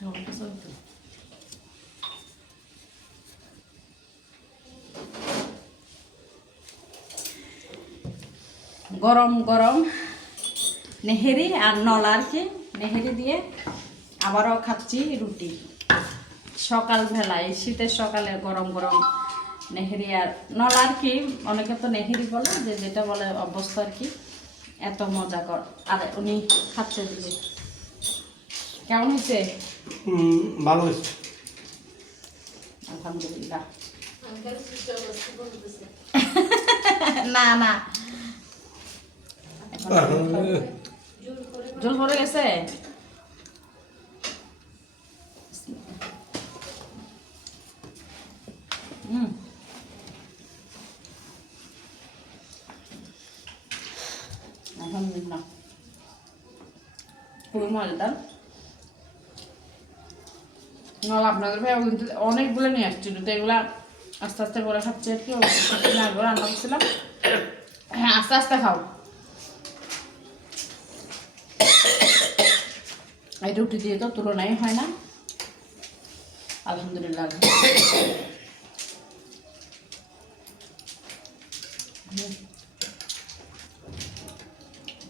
গরম গরম। নেহেরি আর নলা আর কি, নেহেরি দিয়ে আবারও খাচ্ছি রুটি। সকালবেলায় শীতের সকালে গরম গরম নেহেরি আর নলা আর কি, অনেকে তো নেহেরি বলে, যে যেটা বলে অভ্যস্ত আর কি, এত মজা কর আর উনি খাচ্ছে দিদি। কেমন হয়েছে? ভালো হয়েছে। আলহামদুলিল্লাহ। না না। জল পড়ে গেছে? হুম আলহামদুলিল্লাহ। খুবই মজাদার নল আপনাদের ভাই কিন্তু অনেকগুলো নিয়ে আসছিল, তো এগুলা আস্তে আস্তে করে খাচ্ছে আর কি রান্না করছিলাম। হ্যাঁ আস্তে আস্তে খাও। এই রুটি দিয়ে তো তুলনাই হয় না। আলহামদুলিল্লাহ হুম।